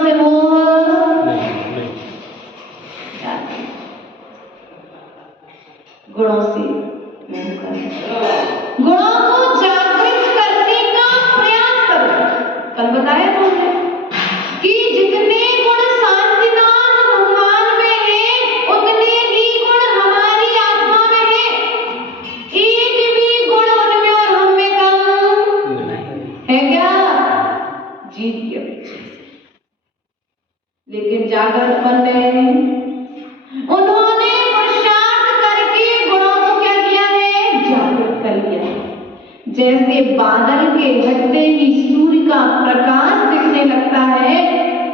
गुणों से मोह नहीं। गुणों से मोह कर गुणों को जागृत करने का प्रयास करो। कल बताया तुमने कि जितने गुण शांतिनाथ भगवान में है उतने ही गुण हमारी आत्मा में है। एक भी गुण उनमें और हम में कम है क्या? जीत की अपेक्षा से। लेकिन जागृत बन गए उन्होंने पुरुषार्थ करके गुणों को क्या किया है? जागृत कर लिया है। जैसे बादल के हटते ही सूर्य का प्रकाश दिखने लगता है,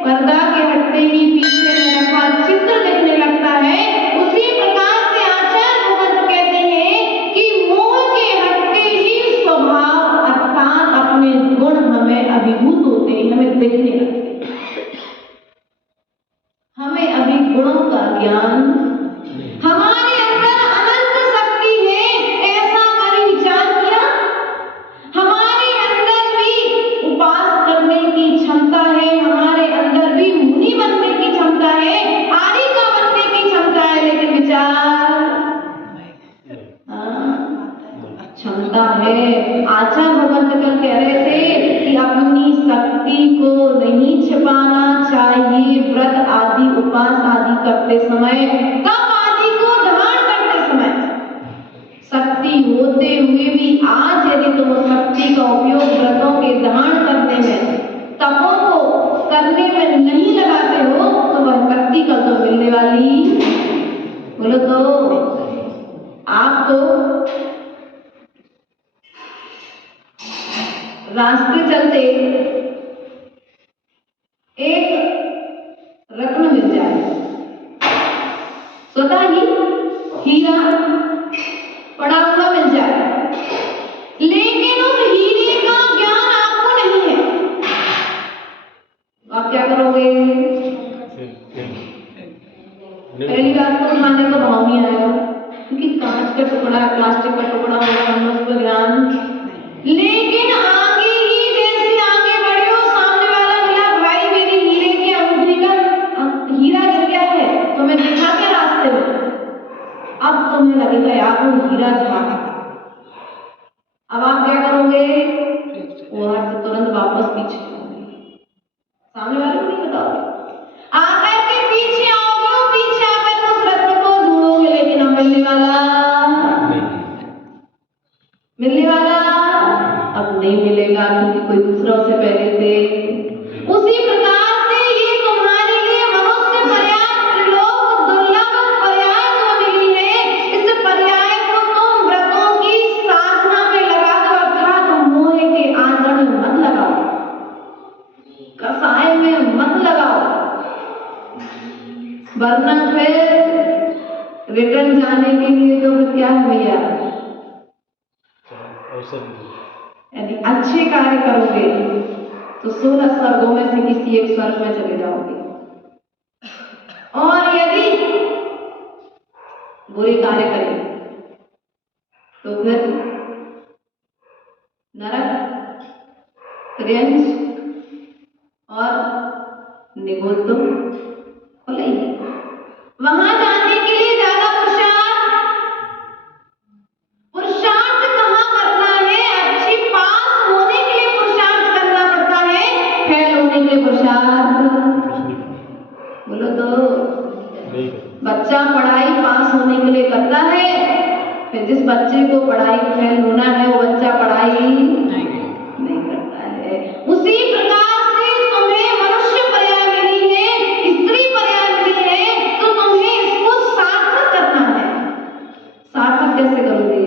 पर्दा के हटते ही पीछे में रखा चित्र दिखने लगता है, उसी प्रकार से आचार्य भगवत कहते हैं कि मोह के हटते ही स्वभाव अर्थात अपने गुण हमें अभिभूत होते हैं, हमें दिखने लगते हैं। हमें अभी गुणों का ज्ञान, हमारे अंदर अनंत शक्ति है, ऐसा कभी विचार किया? हमारे अंदर भी उपास करने की क्षमता है, हमारे अंदर भी मुनि बनने की क्षमता है, आर्यिका बनने की क्षमता है, लेकिन विचार क्षमता है। आचार्य भगवत कल कह रहे थे कि अपनी शक्ति को नहीं छिपाना चाहिए व्रत आदि उपास आदि करते समय, तप आदि को धारण करते समय। शक्ति होते हुए भी आज यदि तुम शक्ति का उपयोग व्रतों के धारण करने में, तपों को करने में नहीं लगाते हो तो वह शक्ति कल तो मिलने वाली। बोलो तो आप तो रास्ते चलते एक रत्न मिल जाए, स्वतः ही हीरा पड़ा हुआ मिल जाए, लेकिन उस हीरे का ज्ञान आपको नहीं है, तो आप क्या करोगे? पहली बात तो खाने का भाव नहीं आएगा, क्योंकि कांच का टुकड़ा, प्लास्टिक का टुकड़ा होगा, हमें उसका ज्ञान। लेकिन आगे ही जैसे आगे बढ़े हो, सामने वाला मिला, भाई मेरी हीरे की अंगूठी का हीरा गिर गया है, तुम्हें दिखा के रास्ते में, अब तुम्हें लगेगा यार वो हीरा जहाँ, अब आप क्या करोगे? वहां से तुरंत वापस पीछे आओगे, सामने वाले को नहीं बताओगे, आकर के पीछे आओगे, पीछे आकर उस रत्न को ढूंढोगे, लेकिन अब मिलने वाला अब नहीं मिलेगा, क्योंकि कोई दूसरा उसे पहले थे। उसी प्रकार से ये तुम्हारे लिए मनुष्य पर्याय त्रिलोक दुर्लभ पर्याय को मिली है। इस पर्याय को तुम व्रतों की साधना में लगा दो, अर्थात मोह के आंचल में मत लगाओ, कसाय में मत लगाओ, वरना फिर रिटर्न जाने के लिए तो क्या है भैया, यदि अच्छे कार्य करोगे तो 16 स्वर्गों में से किसी एक स्वर्ग में चले जाओगे, और यदि बुरे कार्य करें तो फिर नरक, त्रियंज और निगोल तो खुले ही। वहां जाने के लिए ज्यादा पुरुषार्थ कहाँ करना है? अच्छी पास होने के लिए पुरुषार्थ करना पड़ता है, फेल होने के लिए पुरुषार्थ बोलो तो। बच्चा पढ़ाई पास होने के लिए करता है, फिर जिस बच्चे को पढ़ाई फेल होना है वो बच्चा पढ़ाई नहीं करता है। उसी प्रकार से तुम्हें मनुष्य पर्याय मिली है, स्त्री पर्याय मिली है, तो तुम्हें इसको सार्थक करना है। सार्थक कैसे करोगे?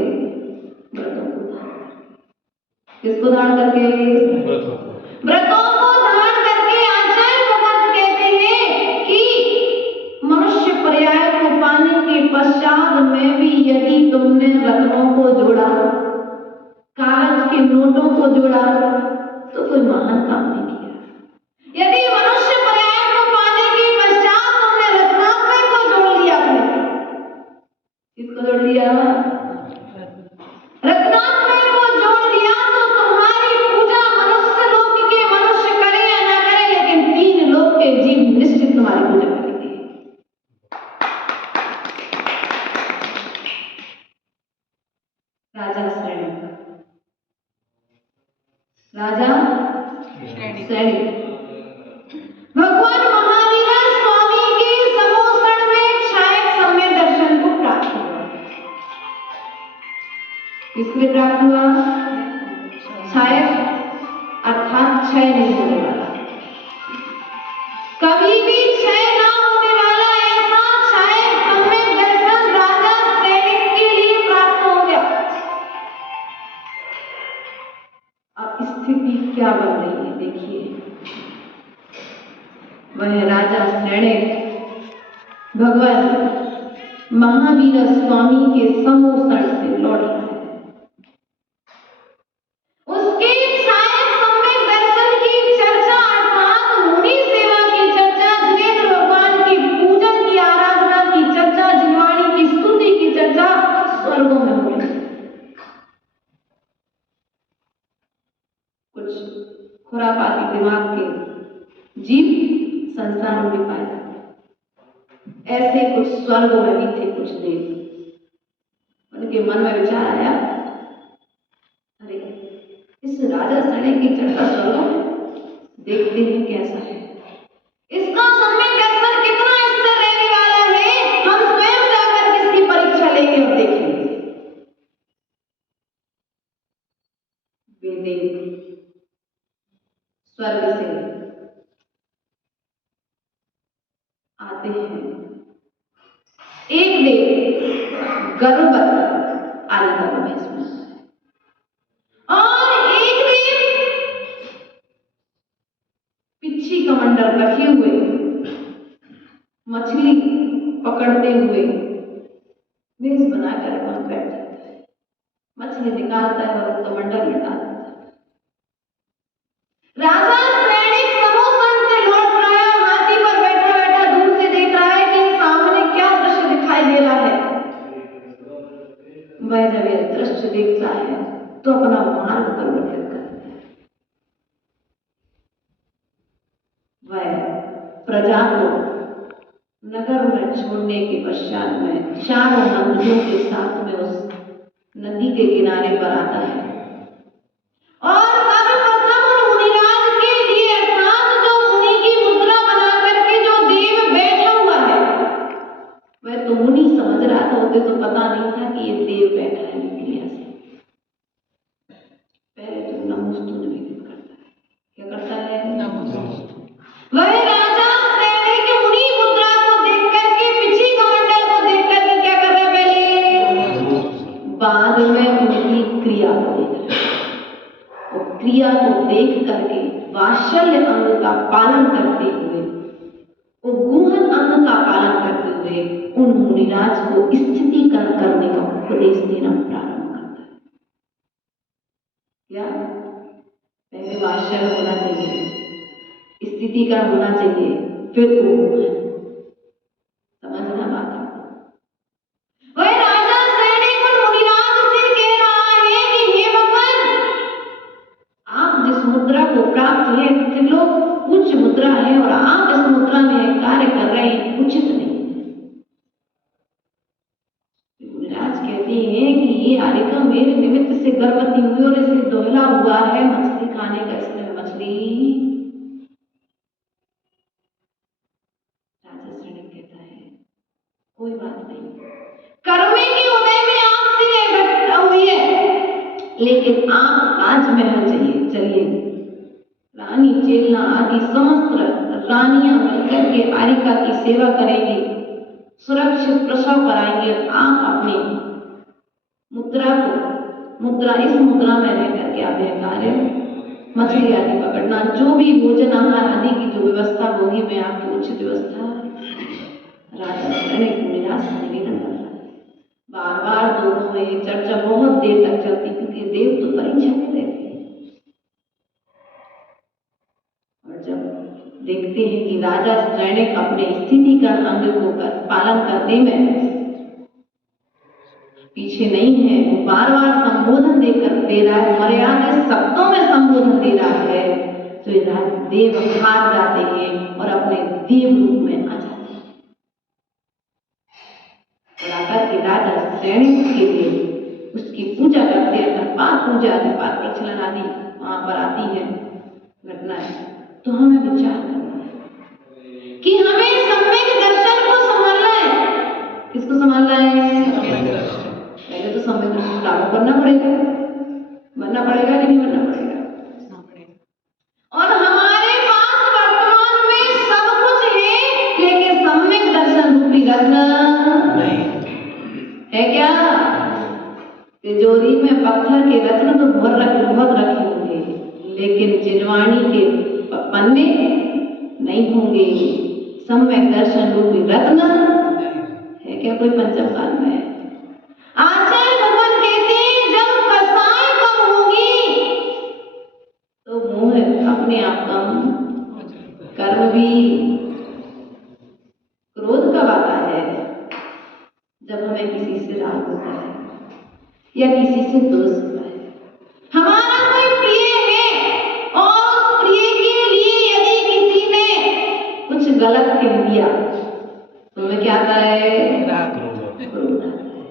किसको धारण करके? व्रतों को धारण करके। आचार्य भगवत कहते हैं कि मनुष्य पर्याय को पाने के पश्चात में भी यदि तुमने रत्नों को जोड़ा, कागज के नोटों को कभी भी क्षय ना होने वाला ऐसा क्षय सम्यक दर्शन राजा श्रेणिक के लिए प्राप्त हो गया। अब स्थिति क्या बन रही है देखिए। वह राजा श्रेणिक भगवान महावीर स्वामी के समोषण से लौट रहा है। उसके क्षायक सम्यक दर्शन की चर्चा अर्थात मुनि सेवा की चर्चा, जिनेंद्र भगवान की पूजन की आराधना की चर्चा, जिनवाणी की स्तुति की चर्चा स्वर्गों में हो रही। कुछ खुरापाती दिमाग के जीव संसार में पाए जाते, ऐसे कुछ स्वर्गों में भी थे कुछ देव। उनके मन में विचार आया, अरे इस राजा श्रेणिक की चर्चा स्वर्गों में, देखते हैं कैसा है, इसका सम्यक दर्शन कितना स्थिर रहने वाला है। हम स्वयं जाकर इसकी परीक्षा लेंगे और देखेंगे। वे देव स्वर्ग से आते हैं। एक देव गर्भवती आलिका को भेज और एक देव पिच्छी कमंडल रखे हुए मछली पकड़ते हुए मेज बनाकर वहां बैठ जाता है। मछली निकालता है और कमंडल में डाल देता है। राजा श्रेणिक समोषण से लौट रहा है, हाथी पर बैठा बैठा दूर से देख रहा है कि सामने क्या दृश्य दिखाई दे रहा है। वह जब यह दृश्य देखता है तो अपना मार्ग परिवर्तित करता है। वह प्रजा को नगर में छोड़ने के पश्चात में चारों नदियों के साथ में उस नदी के किनारे पर आता है और सर्वप्रथम मुनिराज के लिए अर्थात जो मुनि की मुद्रा बना करके जो देव बैठा हुआ है, वह तो मुनि समझ रहा था, उसे तो पता नहीं था कि ये देव बैठा है क्रिया से। पहले तो नमोस्तु निवेदित करता है। क्या करता है? नमोस्तु। वह राजा श्रेणिक की मुनि मुद्रा को देख करके, पिछी कमंडल को देख करके क्या कर रहा है? पहले बाद में उनकी क्रिया को देख रहा है। वो क्रिया को देख करके वात्सल्य अंग का पालन करते हुए, वो गुहन अंग का पालन करते हुए उन मुनिराज को स्थितिकरण करने का उपदेश देना प्रारंभ करता है। क्या? पहले वात्सल्य होना चाहिए, स्थितिकरण होना चाहिए, फिर वो समझना बात है। वह राजा श्रेणिक उन मुनिराज से कह रहा है कि हे भगवान, आप जिस मुद्रा को प्राप्त है, त्रिलोक उच्च मुद्रा है और आप इस मुद्रा में कार्य कर रहे हैं, उचित नहीं। मुनिराज कहते हैं कि ये आलिका मेरे निमित्त से गर्भवती हुई और इसे दोहला हुआ है मछली खाने का, इसमें मछली। राजा श्रेणिक कहता है कोई बात नहीं, कर्मे के उदय में आपसे यह घटना हुई है, लेकिन आप राजमहल चलिए। रानी चेलना आदि समस्त रानियां मिलकर के आलिका की सेवा करेंगी, सुरक्षित प्रसव कराएंगे। आप अपनी इस मुद्रा में रह करके आप यह कार्य मछली आदि पकड़ना, जो भी भोजन आहार आदि की जो व्यवस्था होगी, मैं आपकी उचित व्यवस्था। राजा श्रेणिक मुनिराज से निवेदन कर रहा है। बार बार दोनों में चर्चा बहुत देर तक चलती, क्योंकि देव तो परीक्षा में रहते हैं। और जब देखते हैं कि राजा श्रेणिक अपने स्थितिकरण अंग को पालन करने में पीछे नहीं है, वो बार बार संबोधन दे रहा है, मर्यादा शब्दों में संबोधन दे रहा है, तो ये देव हार जाते हैं और अपने देव रूप में आ जाते हैं। और आकर के राजा श्रेणिक के लिए उसकी पूजा करते हैं, पाप पूजा आदि पाप प्रचलन आदि वहां पर आती है घटनाएं। तो हमें विचार करना है कि हमें सम्यक दर्शन को संभालना है। किसको संभालना है? पहले तो सम्यक दर्शन लागू करना पड़ेगा, बनना पड़ेगा कि नहीं बनना पड़ेगा? और हमारे पास वर्तमान में सब कुछ रत्न है क्या? तिजोरी में पत्थर के रत्न तो बहुत रखे होंगे, लेकिन जिनवाणी के पन्ने नहीं होंगे। सम्यक दर्शन रूपी रत्न है क्या कोई पंचम काल में? आचार्य भगवान कहते हैं जब कसाई कम होगी तो मोह अपने आप कम, कर्म भी। क्रोध कब आता है? जब हमें किसी से राग होता है या किसी से दोष होता है। हमारा कोई प्रिय है और उस प्रिय के लिए यदि किसी ने कुछ गलत कह दिया तो हमें क्या आता है? क्रोध आता है।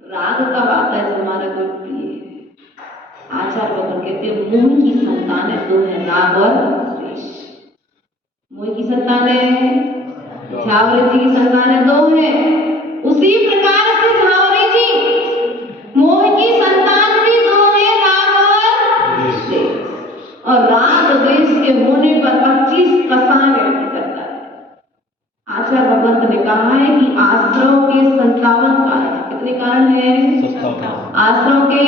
राग कब आता है? जब हमारा कोई प्रिय है। आचार्य भगवान कहते हैं मोह की संतानें दो है, राग और द्वेष। मोह की संतानें, झावरे जी की संतानें दो है। उसी प्रकार से झावरे जी मोह की संतान भी दो है, राग और द्वेष। और राग द्वेष के होने पर 25 कसाय व्यक्ति करता है। आचार्य भगवंत ने कहा है कि आश्रव के 57 कारण। कितने कारण हैं? आश्रव के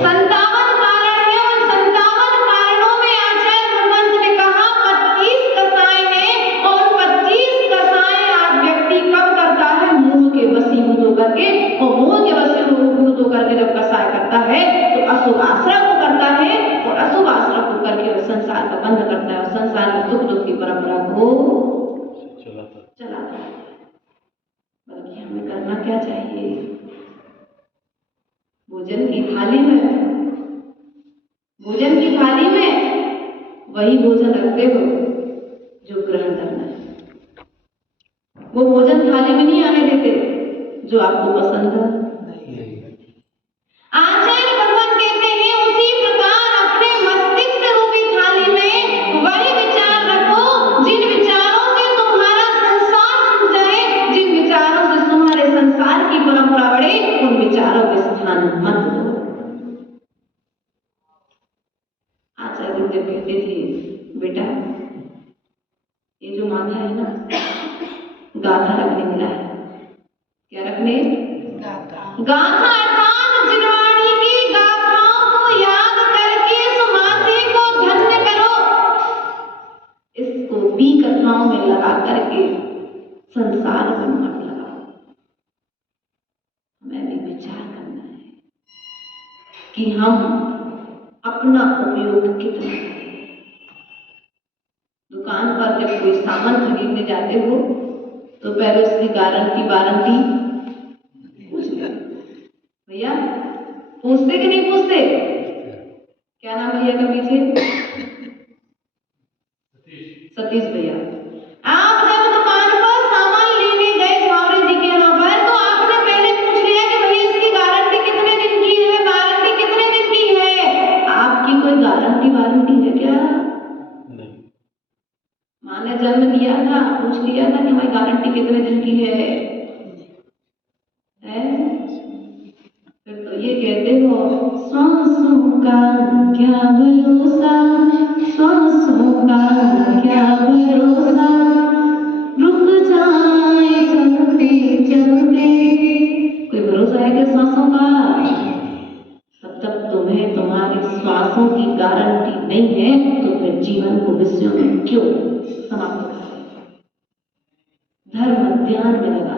57 कारण है। उन 57 कारणों में आचार्य भगवंत ने कहा 25 कसाय है, और 25 कसाय आज व्यक्ति कब करता है? मोह के वशीभूत होकर के। और मोह के वशीभूत होकर के जब कसाय करता है तो अशुभ आश्रय को करता है, और अशुभ आश्रय को करके वो संसार का बंध करता है और संसार में सुख दुख की परंपरा को चलाता है। बल्कि हमें करना क्या चाहिए? भोजन की थाली में वही भोजन रखते हो जो ग्रहण करना है। वो भोजन थाली में नहीं आने देते जो आपको पसंद है। आचार्य भगवान कहते हैं उसी प्रकार अपने मस्तिष्क रूपी थाली में वही विचार रखो जिन विचारों से तुम्हारा संसार छूट जाए, जिन विचारों से तुम्हारे संसार की परंपरा बढ़े, उन विचारों के स्थान मत दो। आचार्य जब कहते थे बेटा ये जो माथा है ना, गाथा रखने मिला है। क्या रखने? गाथा अर्थात जिनवाणी की गाथाओं को याद करके इस माथे को धन्य करो। इसको भी कथाओं में लगा करके संसार में मत लगाओ। हमें भी विचार करना है कि हम अपना उपयोग कितना करें। दुकान पर जब कोई सामान खरीदने जाते हो तो पहले उसकी गारंटी वारंटी पूछ ले। भैया पूछते कि नहीं पूछते? क्या नाम भैया का पीछे? सतीश भैया। आप जब दुकान पर सामान लेने गए झावरे जी के यहाँ पर तो आपने पहले पूछ लिया कि भैया इसकी गारंटी कितने दिन की है, वारंटी कितने दिन की है? आपकी कोई गारंटी वारंटी है क्या? माँ ने जन्म दिया था, पूछ लिया था कि हमारी गारंटी कितने दिन की है? फिर तो ये कहते हो सांसों का क्या भरोसा, सांसों का क्या भरोसा, रुक जाए चलते चलते। कोई भरोसा है क्या सांसों का? तब तुम्हें तुम्हारी श्वासों की गारंटी नहीं है तो फिर जीवन को विषयों में क्यों समाप्त करें? धर्म ध्यान में लगा।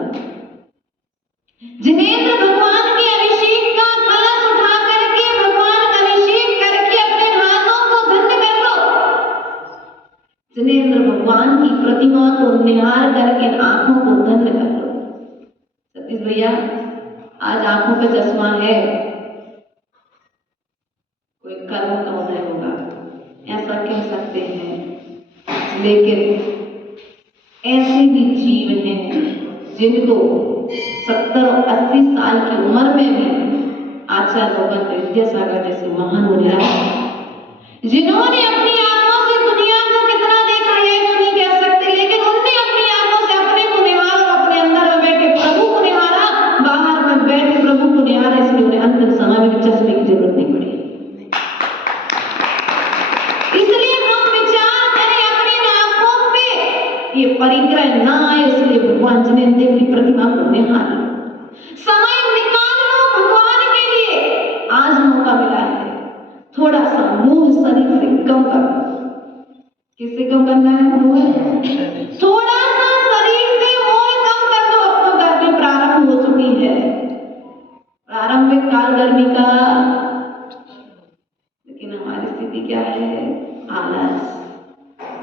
जिनेंद्र भगवान के अभिषेक का कलश उठा करके भगवान का अभिषेक करके अपने हाथों को धन्य कर लो। जिनेंद्र भगवान की प्रतिमा को निहार करके आंखों को धन्य कर लो। सतीश भैया आज आंखों पे चश्मा है, कोई कर्म का उदय होगा ऐसा कह सकते हैं, लेकिन ऐसे भी जीव हैं जिनको 70 और 80 साल की उम्र में भी आचार्य भगवंत विद्यासागर जैसे महान मुनिराज जिन्होंने अपनी आंखों से दुनिया को कितना देखा है तो नहीं कह सकते, लेकिन उनने अपनी आंखों से अपने को निहारा और अपने अंदर में बैठे प्रभु को निहारा, बाहर में बैठे प्रभु को निहारा, इसलिए उन्हें अंतिम समय में चश्मे की जरूरत नहीं पड़ी। इसलिए हम विचार करें अपनी आंखों पे ये परिग्रह ना आए, इसलिए भगवान जिनेन्द्र देव की प्रतिमा को निहार लो, समय निकाल लो भगवान के लिए। आज मौका मिला है, थोड़ा सा मोह शरीर से कम करो। किससे कम करना है? मोह। थोड़ा सा शरीर से मोह कम कर दो। अब तो गर्मी प्रारंभ हो चुकी है, प्रारंभिक काल गर्मी का, लेकिन हमारी स्थिति क्या है? आलस।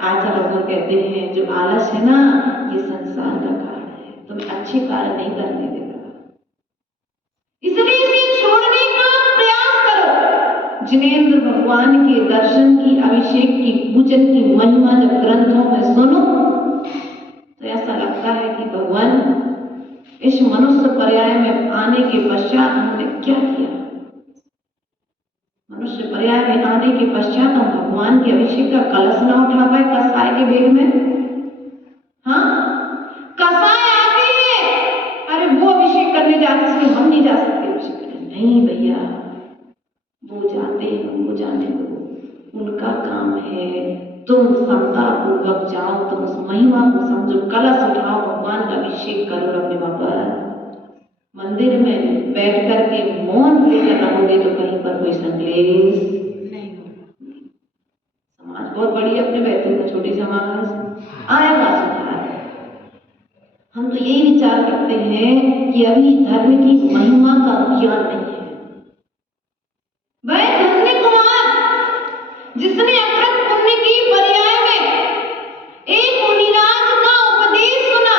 आज लोग कहते हैं जो आलस है ना, ये संसार का कारण है, तुम्हें अच्छे कार्य नहीं करने देगा, इसलिए इसे छोड़ने का प्रयास करो। जिनेन्द्र भगवान के दर्शन की, अभिषेक की, पूजन की महिमा जब ग्रंथों में सुनो तो ऐसा लगता है कि भगवान इस मनुष्य पर्याय में आने के पश्चात हमने क्या किया। मनुष्य पर्याय में आने के पश्चात हम भगवान के अभिषेक का कलश न उठा पाए कसाय के बेग में। हाँ, कसाय आते हैं, अरे वो अभिषेक करने जाते इसलिए हम नहीं जा सकते अभिषेक करने। नहीं भैया, वो जाते हैं, वो जाने दो, उनका काम है। तुम समता पूर्वक जाओ, तुम उस महिमा को समझो, कलश उठाओ, भगवान का अभिषेक करो अपने वहां पर। मंदिर में बैठ करके मौन लेकर रहोगे तो कहीं पर कोई संदेश नहीं होगा। समाज बहुत बड़ी है, अपने बैठे तो छोटी समाज आएगा सुधार। हम तो यही विचार करते हैं कि अभी धर्म की महिमा का ज्ञान नहीं है। वह धन्य कुमार जिसने अप्रत पुण्य की पर्याय में एक मुनिराज का उपदेश सुना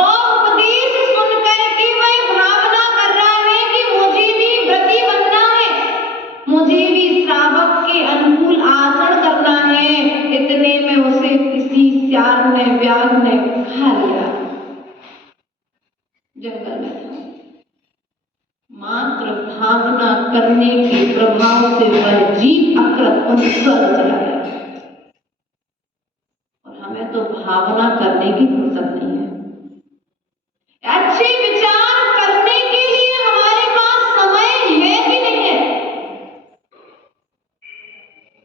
और उपदेश सुन करके वह भावना कर रहा है कि मुझे भी व्रती बनना है, मुझे भी श्रावक के अनुकूल आचरण करना है। इतने में उसे किसी सियार ने, व्याघ्र ने खा लिया। जंगल में था, मात्र भावना करने के प्रभाव से वह जीव अकृत स्वर्ग चला गया। और हमें तो भावना करने की फुर्सत नहीं है। अच्छे विचार करने के लिए हमारे पास समय है कि नहीं है?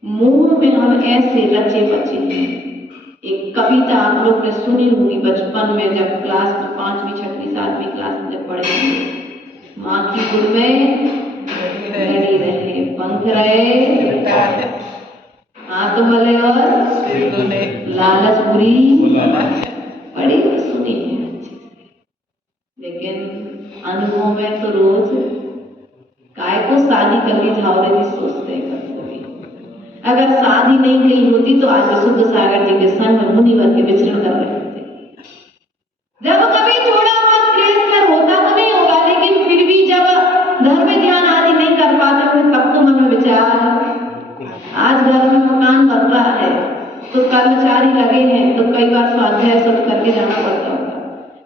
मोह में हम ऐसे रचे बचे हैं। एक कविता आप लोग ने सुनी होगी बचपन में, जब क्लास 5वीं 6वीं 7वीं क्लास में जब पढ़े थे। माँ की गुड़ में लड़ी रहे, पंख रहे, हाथ मले और लालच बुरी, बड़ी सुनी है अच्छे से। लेकिन अनुभव में तो रोज काय को शादी कर ली झावरे जी सोचते हैं कभी कभी। अगर शादी नहीं की होती तो आज शुद्ध सागर जी के संग में मुनिवर के विचरण कर रहे होते। जब कभी थोड़ा बहुत क्लेश होता तो नहीं होगा, लेकिन फिर भी जब धर्म में ध्यान आदि नहीं कर पाते होंगे तब तो मन में विचार। आज घर में मकान बन रहा है तो कर्मचारी लगे हैं तो कई बार स्वाध्याय सब करके जाना पड़ता होगा।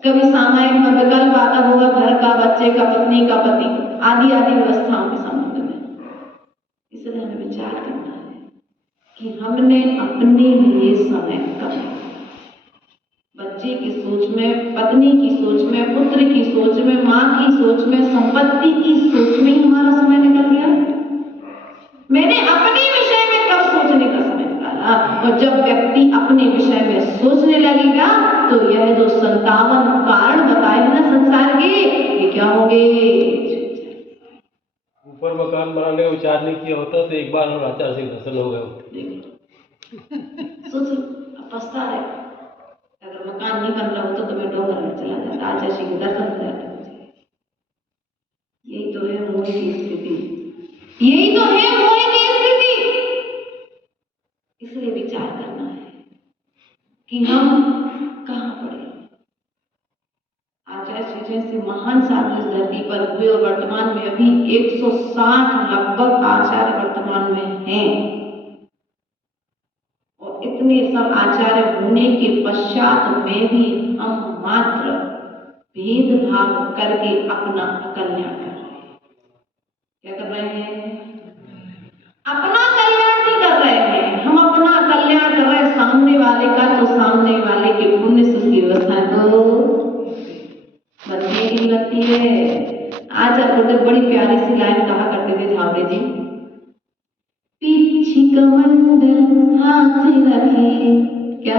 कभी सामायिक में विकल्प आता होगा, घर का, बच्चे का, पत्नी का, पति आदि आदि व्यवस्थाओं के संबंध में। इसलिए हमें विचार करना है कि हमने अपने लिए समय कब, बच्चे की सोच में, पत्नी की सोच में, पुत्र की सोच में, माँ की सोच में, संपत्ति की सोच में ही हमारा समय निकल गया। मैंने अपने विषय में कब सोचने का समय निकाला? और जब व्यक्ति अपने विषय में सोचने लगेगा तो यह जो 57 कारण बताए हैं ना संसार के, ये क्या होंगे? ऊपर मकान बनाने का विचार नहीं किया होता तो एक बार हम आचार्य सिंह दर्शन हो गए होते। सोच पछता रहे, अगर मकान नहीं बन रहा होता तो मैं डोंगर में चला जाता, आचार्य सिंह दर्शन हो जाता। यही तो है मोह की स्थिति, यही तो है मोह की स्थिति। इसलिए विचार करना है कि हम कहाँ पड़े। आचार्य श्री जैसे महान साधु इस धरती पर हुए और वर्तमान में अभी 160 लगभग आचार्य वर्तमान में हैं। और इतने सब आचार्य होने के पश्चात में भी हम मात्र भेदभाव करके अपना कल्याण कर रहे हैं। क्या कर रहे हैं? अपना कल्याण नहीं कर रहे हैं, हम अपना कल्याण कर रहे हैं सामने वाले का। तो सामने वाले के पुण्य से उसकी व्यवस्था तो बनती ही बनती है। आज आप लोग बड़ी प्यारी सी लाइन कहा करते थे झावरे जी, पीछी कमंडल हाथ रखे, क्या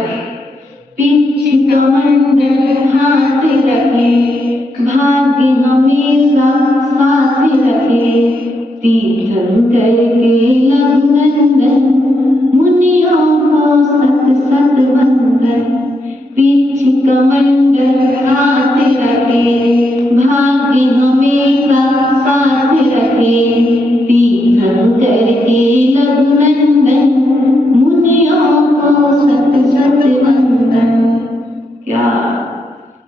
पीछे कमंडल हाथ रखे, भाग्य हमेशा साथ रखे, तीर्थंकर के लघुनंदन, मुनियों को सत सत वंदन। पीछे कमंडल हाथ रखे, भाग्य हमेशा साथ रखे, तीर्थंकर के लघुनंदन, मुनियों को सत सत वंदन। क्या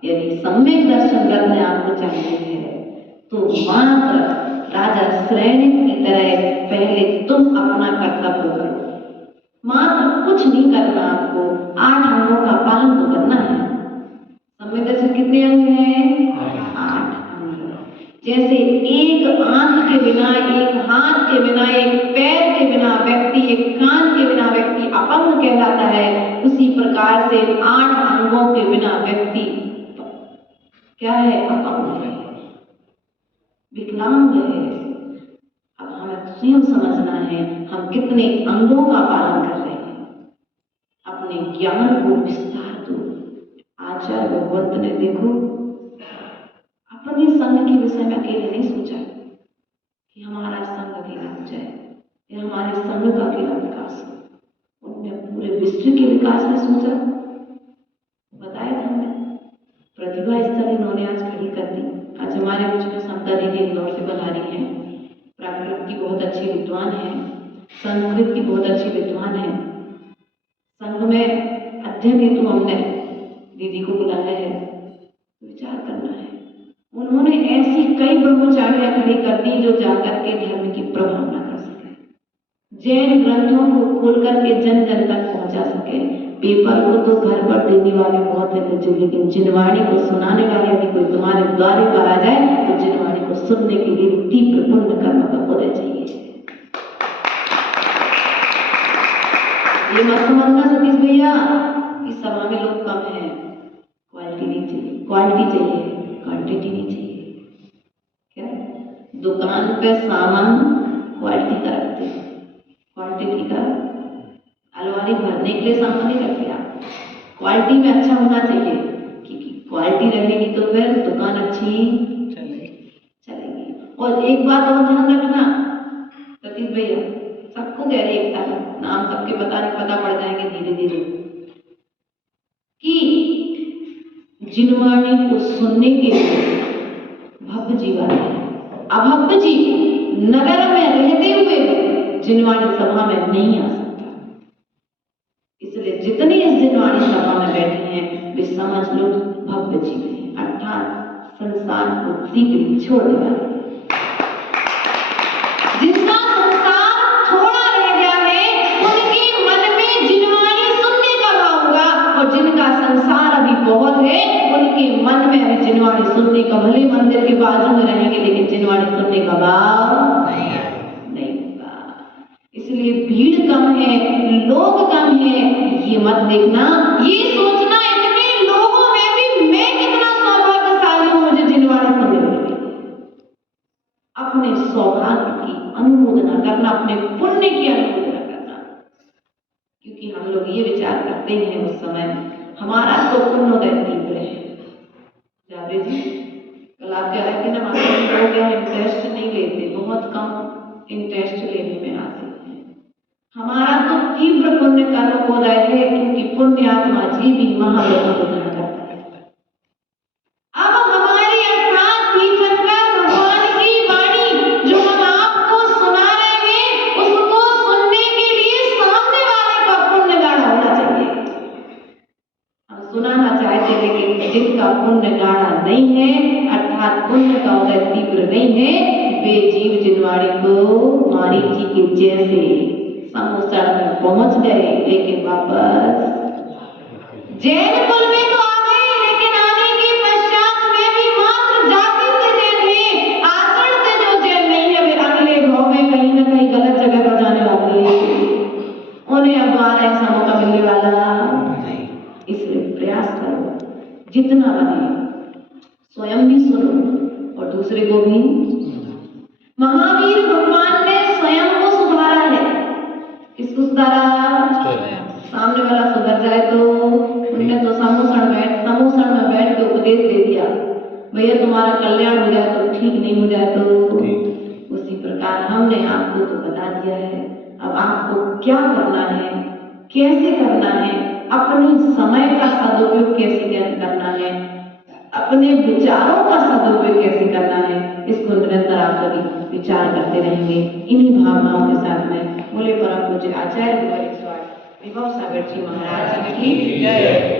यदि सम्यक दर्शन करने आपको चाहिए है तो मात्र राजा श्रेणी की तरह पहले तुम अपना कर्तव्य करो। मात्र कुछ नहीं करना, आपको 8 अंगों का पालन तो करना है। सम्यक दर्शन कितने अंग हैं? 8 अंग। जैसे एक आंख के बिना, एक हाथ के बिना, एक पैर के बिना व्यक्ति, एक कान के बिना व्यक्ति अपंग कहलाता है, उसी प्रकार से 8 अंगों के बिना व्यक्ति क्या है? अपंग है, विकलांग है। अब हमें स्वयं समझना है हम कितने अंगों का पालन कर रहे हैं। अपने ज्ञान को विस्तार दो। आचार्य भगवंत ने देखो अपने संघ के विषय में अकेले नहीं सोचा कि हमारा संघ अकेला हो जाए या हमारे संघ का अकेला विकास हो। उन्होंने पूरे विश्व के विकास में सोचा। बताया था हमने, प्रतिभा स्थल इन्होंने आज खड़ी कर दी। आज हमारे बीच में समता दीदी इंदौर से बना रही हैं, प्राकृत की बहुत अच्छी विद्वान है, संस्कृत की बहुत अच्छी विद्वान है। संघ में अध्ययन हेतु हमने दीदी को बुलाया है, विचार करना है। उन्होंने ऐसी कई ब्रह्मचारियां खड़ी कर दी जो जाकर के धर्म की प्रभावना कर सके, जैन ग्रंथों को खोल करके जन जन तक पहुंचा सके। पेपर को तो घर पर देने वाले बहुत है, लेकिन जिनवाणी को सुनाने वाले यदि कोई तुम्हारे द्वारे पर आ जाए तो जिनवाणी को सुनने के लिए तीव्र पुण्य कर्म का उदय चाहिए। ये मत समझना सतीश भैया इस सभा में लोग कम हैं, क्वालिटी नहीं चाहिए, क्वालिटी चाहिए, क्वांटिटी नहीं चाहिए। क्या दुकान पे सामान क्वालिटी का रखते हैं, क्वांटिटी का अलमारी भरने के लिए सामान नहीं रखते आप। क्वालिटी में अच्छा होना चाहिए, क्योंकि क्वालिटी रहेगी तो फिर दुकान अच्छी चलेगी। और एक बात और ध्यान रखना सतीश भैया, सबको कह रही एक साथ नाम सबके पता पड़ जाएंगे धीरे धीरे, कि जिनवाणी को सुनने के लिए भव्य जी वाले अभव्य जी नगर में रहते हुए जिनवाणी सभा में नहीं आ सकता। इसलिए जितने इस जिनवाणी सभा में बैठी हैं वे समझ लो भव्य जी हैं, अर्थात संसार को शीघ्र छोड़ देगा। जिसका संसार थोड़ा रह गया है उनके मन में जिनवाणी सुनने का भाव होगा, और जिनका संसार अभी बहुत है उनके मन में अभी जिनवाणी सुनने का, भले मंदिर के बाजू में रहेंगे लेकिन जिनवाणी सुनने का भाव नहीं होगा। इसलिए भीड़ कम है, लोग कम है, ये मत देखना, ये सोचना इतने लोगों में भी मैं कितना सौभाग्यशाली हूं, मुझे जिनवाणी सुनने मिली। अपने सौभाग्य की अनुमोदना करना, अपने पुण्य की अनुमोदना करना, क्योंकि हम लोग ये विचार करते हैं उस समय हमारा तो पुण्योदय तीव्र है। जावे जी कल आप कह रहे थे ना, हमारे लोग इंटरेस्ट नहीं लेते, बहुत कम इंटरेस्ट लेने में आते हैं। हमारा तो तीव्र पुण्य कर्मोदय है, क्योंकि पुण्य आत्मा जीवी महालोक को धारण करता है। अब हमारी अर्थात तीर्थंकर भगवान की वाणी जो हम आपको सुना रहे हैं उसको सुनने के लिए सामने वाले का पुण्य गाढ़ा होना चाहिए। हम सुनाना चाहते लेकिन जिनका पुण्य गाढ़ा नहीं है, अर्थात पुण्य का उदय तीव्र नहीं है, वे जीव जिनवाणी को मारीची के जैसे समुद्र में पहुंच गए, लेकिन वापस जैन कुल में तो आ गए, लेकिन आने के पश्चात में भी मात्र जाति से जैन है, आचरण से जो जैन नहीं है वे अगले भाव में कहीं ना कहीं गलत जगह पर जाने वाले, उन्हें अब दोबारा ऐसा मौका मिलने वाला नहीं। इसलिए प्रयास करो जितना बने, स्वयं भी सुनो और दूसरे को भी। महावीर भगवान ने स्वयं को सुधारा है। किसको सुधारा? सामने वाला सुधर जाए तो पुण्य तो भैया तुम्हारा कल्याण हो जाए तो ठीक, नहीं हो जाए तो ठीक। उसी प्रकार हमने आपको तो बता दिया है। अब आपको क्या करना है, कैसे करना है, अपने समय का सदुपयोग कैसे करना है, अपने विचारों का सदुपयोग कैसे करना है, इसको निरंतर आप सभी विचार करते रहेंगे। इन्हीं भावनाओं के साथ में बोले परम पूज्य आचार्य विभव सागर जी महाराज की जय।